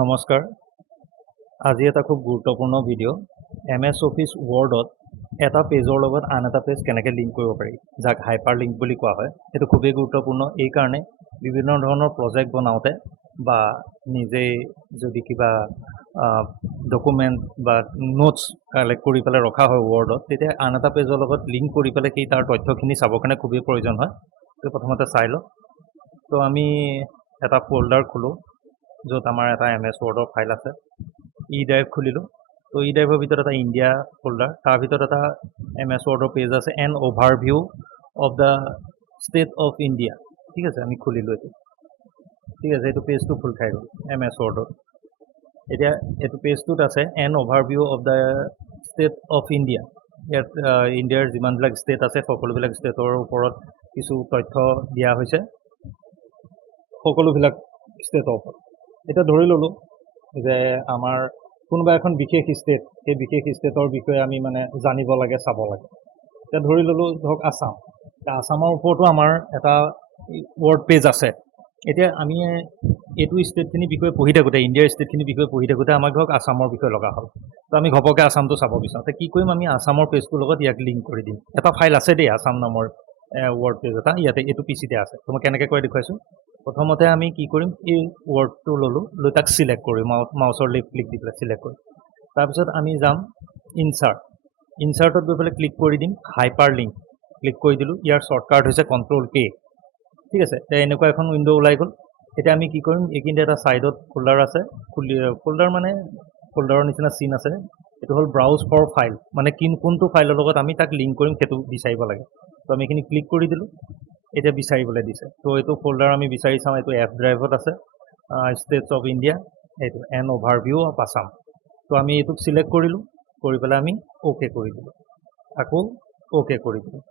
নমস্কাৰ। আজি এটা খুব গুৰুত্বপূৰ্ণ ভিডিঅ'। MS অফিচ ৱৰ্ডত এটা পেজৰ লগত আন এটা পেজ কেনেকৈ লিংক কৰিব পাৰি, যাক হাইপাৰ লিংক বুলি কোৱা হয়। সেইটো খুবেই গুৰুত্বপূৰ্ণ। এইকাৰণে বিভিন্ন ধৰণৰ প্ৰজেক্ট বনাওঁতে বা নিজেই যদি কিবা ডকুমেণ্ট বা নোটছ কালেক্ট কৰি পেলাই ৰখা হয় ৱৰ্ডত, তেতিয়া আন এটা পেজৰ লগত লিংক কৰি পেলাই সেই তাৰ তথ্যখিনি চাবৰ কাৰণে খুবেই প্ৰয়োজন হয়। তো প্ৰথমতে চাই লওঁ। তো আমি এটা ফ'ল্ডাৰ খোলোঁ য'ত আমাৰ এটা MS ৱৰ্ডৰ ফাইল আছে। ই ড্ৰাইভ খুলিলোঁ। তো ই ড্ৰাইভৰ ভিতৰত এটা ইণ্ডিয়া ফ'ল্ডাৰ, তাৰ ভিতৰত এটা MS ৱৰ্ডৰ পেজ আছে, N overview of the state of India. ঠিক আছে, আমি খুলিলোঁ এইটো। ঠিক আছে, এইটো পেজটো খোল খাই গ'ল MS ৱৰ্ডত। এতিয়া এইটো পেজটোত আছে N overview of the state of India. ইয়াত ইণ্ডিয়াৰ যিমানবিলাক ষ্টেট আছে সকলোবিলাক ষ্টেটৰ ওপৰত কিছু তথ্য দিয়া হৈছে, সকলোবিলাক ষ্টেটৰ ওপৰত। এতিয়া ধৰি ল'লোঁ যে আমাৰ কোনোবা এখন বিশেষ ষ্টেট, সেই বিশেষ ষ্টেটৰ বিষয়ে আমি মানে জানিব লাগে, চাব লাগে। এতিয়া ধৰি ল'লোঁ ধৰক আছাম। এতিয়া আছামৰ ওপৰতো আমাৰ এটা ৱৰ্ড পেজ আছে। এতিয়া আমি এইটো ষ্টেটখিনিৰ বিষয়ে পঢ়ি থাকোঁতে, ইণ্ডিয়াৰ ষ্টেটখিনিৰ বিষয়ে পঢ়ি থাকোঁতে আমাক ধৰক আছামৰ বিষয়ে লগা হ'ল। তো আমি ঘপককৈ আছামটো চাব বিচাৰোঁ। এতিয়া কি কৰিম, আমি আছামৰ পেজটোৰ লগত ইয়াক লিংক কৰি দিম। এটা ফাইল আছে দেই, আছাম নামৰ ৱৰ্ড পেজ এটা, ইয়াতে এইটো পিচিতে আছে। তো মই কেনেকৈ কৰি দেখুৱাইছোঁ। প্ৰথমতে আমি কি কৰিম, এই ৱৰ্ডটো ল'লোঁ, লৈ তাক ছিলেক্ট কৰিম, মাউচৰ লেফ্ট ক্লিক দি পেলাই ছিলেক্ট কৰিম। তাৰপিছত আমি যাম ইনচাৰ্টত গৈ পেলাই ক্লিক কৰি দিম হাইপাৰ লিংক। ক্লিক কৰি দিলোঁ। ইয়াৰ শ্বৰ্টকাট হৈছে Ctrl+K। ঠিক আছে, এতিয়া এনেকুৱা এখন উইণ্ড' ওলাই গ'ল। এতিয়া আমি কি কৰিম, এইখিনিতে এটা ছাইডত ফ'ল্ডাৰ আছে, ফ'ল্ডাৰ মানে ফ'ল্ডাৰৰ নিচিনা চিন আছে। এইটো হ'ল ব্ৰাউজ ফৰ ফাইল, মানে কোনটো ফাইলৰ লগত আমি তাক লিংক কৰিম সেইটো বিচাৰিব লাগে। তো আমি এইখিনি ক্লিক কৰি দিলোঁ। এতিয়া বিচাৰিবলৈ দিছে। তো এইটো ফ'ল্ডাৰ আমি বিচাৰি চাওঁ। এইটো F ড্ৰাইভত আছে, ষ্টেটছ অফ ইণ্ডিয়া, এইটো এন অভাৰভিউ অফ আছাম। তো আমি এইটোক ছিলেক্ট কৰিলোঁ, কৰি পেলাই আমি অ'কে কৰি দিলোঁ, আকৌ অ'কে কৰি দিলোঁ।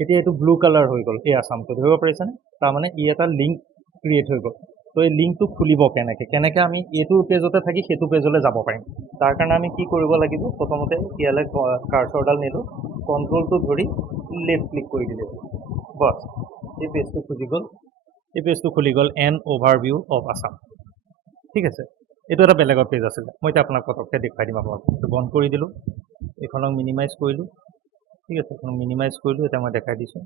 এতিয়া এইটো ব্লু কালাৰ হৈ গ'ল, এই আছামটো ধৰিব পাৰিছেনে? তাৰমানে ই এটা লিংক ক্ৰিয়েট হৈ গ'ল। তো এই লিংকটো খুলিব কেনেকৈ আমি এইটো পেজতে থাকি সেইটো পেজলৈ যাব পাৰিম। তাৰ কাৰণে আমি কি কৰিব লাগিব, প্ৰথমতে ইয়ালৈ কাৰ্চৰডাল নিলোঁ, কণ্ট্ৰলটো ধৰি লেফ্ট ক্লিক কৰি দিলোঁ। বছ, এই পেজটো খুলি গ'ল এন অভাৰভিউ অফ আছাম। ঠিক আছে, এইটো এটা বেলেগৰ পেজ আছিলে। মই এতিয়া আপোনাক পটককৈ দেখুৱাই দিম। আপোনাক এইটো বন্ধ কৰি দিলোঁ, এইখনক মিনিমাইজ কৰিলোঁ। ঠিক আছে, এইখনক মিনিমাইজ কৰিলোঁ। এতিয়া মই দেখাই দিছোঁ,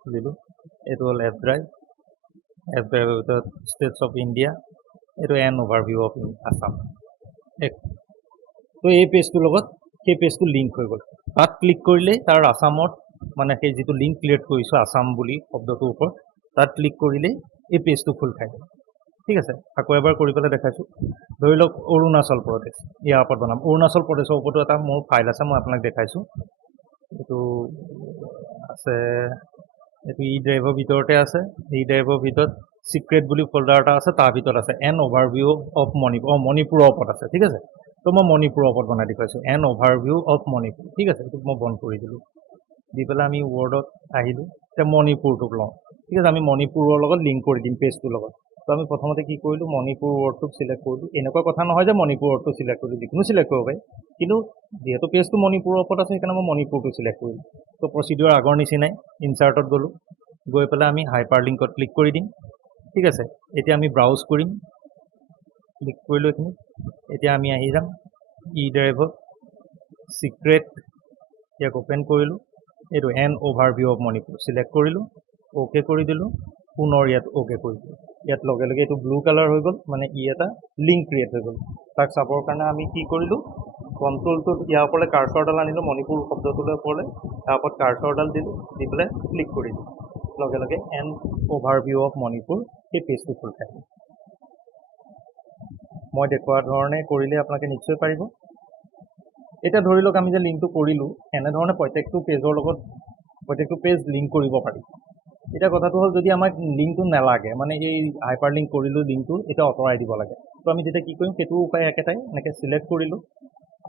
খুলিলোঁ। এইটো হ'ল এফ ড্ৰাইভৰ ভিতৰত ষ্টেটছ অফ ইণ্ডিয়া, এইটো এন অভাৰভিউ অফ আছাম। তো এই পেজটোৰ লগত সেই পেজটো লিংক হৈ গ'ল। তাত ক্লিক কৰিলেই তাৰ আছামত, মানে সেই যিটো লিংক ক্ৰিয়েট কৰিছোঁ আছাম বুলি শব্দটোৰ ওপৰত, তাত ক্লিক কৰিলেই এই পেজটো খোল খাই গ'ল। ঠিক আছে, আকৌ এবাৰ কৰি পেলাই দেখাইছোঁ। ধৰি লওক অৰুণাচল প্ৰদেশ, ইয়াৰ ওপৰত বনাম। অৰুণাচল প্ৰদেশৰ ওপৰতো এটা মোৰ ফাইল আছে, মই আপোনাক দেখাইছোঁ। এইটো আছে, এইটো ই ড্ৰাইভৰ ভিতৰতে আছে। ই ড্ৰাইভৰ ভিতৰত চিক্ৰেট বুলি ফ'ল্ডাৰ এটা আছে, তাৰ ভিতৰত আছে এন অভাৰভিউ অফ মণিপুৰৰ ওপৰত আছে। ঠিক আছে, তো মই মণিপুৰৰ ওপৰত বনাই দেখুৱাইছোঁ, এন অভাৰভিউ অফ মণিপুৰ। ঠিক আছে, এইটোক মই বন্ধ কৰি দিলোঁ। দি পেলাই আমি ৱৰ্ডত আহিলোঁ। এতিয়া মণিপুৰটোক লওঁ। ঠিক আছে, আমি মণিপুৰৰ লগত লিংক কৰি দিম পেজটোৰ লগত। তো আমি প্ৰথমতে কি কৰিলোঁ, মণিপুৰ ৱৰ্ডটোক ছিলেক্ট কৰিলোঁ। এনেকুৱা কথা নহয় যে মণিপুৰ ৱৰ্ডটো ছিলেক্ট কৰিলোঁ, যিকোনো ছিলেক্ট কৰিব পাৰি, কিন্তু যিহেতু পেজটো মণিপুৰৰ ওপৰত আছে সেইকাৰণে মই মণিপুৰটো ছিলেক্ট কৰিলোঁ। তো প্ৰচিডিউৰ আগৰ নিচিনাই, ইনচাৰ্টত গ'লোঁ, গৈ পেলাই আমি হাইপাৰ লিংকত ক্লিক কৰি দিম। ঠিক আছে, এতিয়া আমি ব্ৰাউজ কৰিম, ক্লিক কৰিলোঁ এইখিনি। এতিয়া আমি আহি যাম ই ড্ৰাইভত, চিক্ৰেট, ইয়াক অ'পেন কৰিলোঁ। এইটো N overview of Manipur select কৰিলোঁ, অ'কে কৰি দিলোঁ, পুনৰ ইয়াত অ'কে কৰি দিলোঁ। ইয়াত লগে লগে এইটো ব্লু কালাৰ হৈ গ'ল, মানে ই এটা লিংক ক্ৰিয়েট হৈ গ'ল। তাক চাবৰ কাৰণে আমি কি কৰিলোঁ, কণ্ট্ৰলটো ইয়াৰ ওপৰলৈ কাৰ্চৰডাল আনিলোঁ, মণিপুৰ শব্দটোলৈ ওপৰলৈ, তাৰ ওপৰত কাৰ্চৰডাল দিলোঁ, দি পেলাই ক্লিক কৰি দিলোঁ। লগে লগে এন অভাৰভিউ অফ মণিপুৰ সেই পেজটো খোল খাই গ'ল। মই দেখুওৱা ধৰণে কৰিলে আপোনালোকে নিশ্চয় পাৰিব। এতিয়া ধৰি লওক আমি যে লিংকটো কৰিলোঁ, এনেধৰণে প্ৰত্যেকটো পেজৰ লগত প্ৰত্যেকটো পেজ লিংক কৰিব পাৰি। এতিয়া কথাটো হ'ল, যদি আমাক লিংকটো নালাগে, মানে এই হাইপাৰ লিংক কৰিলোঁ, লিংকটো এতিয়া আঁতৰাই দিব লাগে, তো আমি তেতিয়া কি কৰিম, সেইটো উপায় একেটাই। এনেকৈ ছিলেক্ট কৰিলোঁ,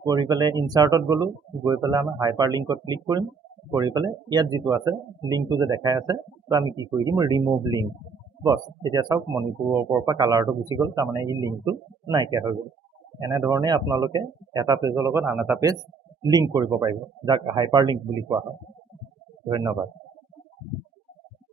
কৰি পেলাই ইনচাৰ্টত গ'লোঁ, গৈ পেলাই আমি হাইপাৰ লিংকত ক্লিক কৰিম, কৰি পেলাই ইয়াত যিটো আছে লিংকটো যে দেখাই আছে, তো আমি কি কৰি দিম, ৰিমুভ লিংক। বছ, এতিয়া চাওক মণিপুৰৰ ওপৰৰ পৰা কালাৰটো গুচি গ'ল, তাৰমানে এই লিংকটো নাইকিয়া হৈ গ'ল। এনেধৰণে আপোনালোকে এটা পেজৰ লগত আন এটা পেজ লিংক কৰিব পাৰিব, যাক হাইপাৰ লিংক বুলি কোৱা হয়। ধন্যবাদ।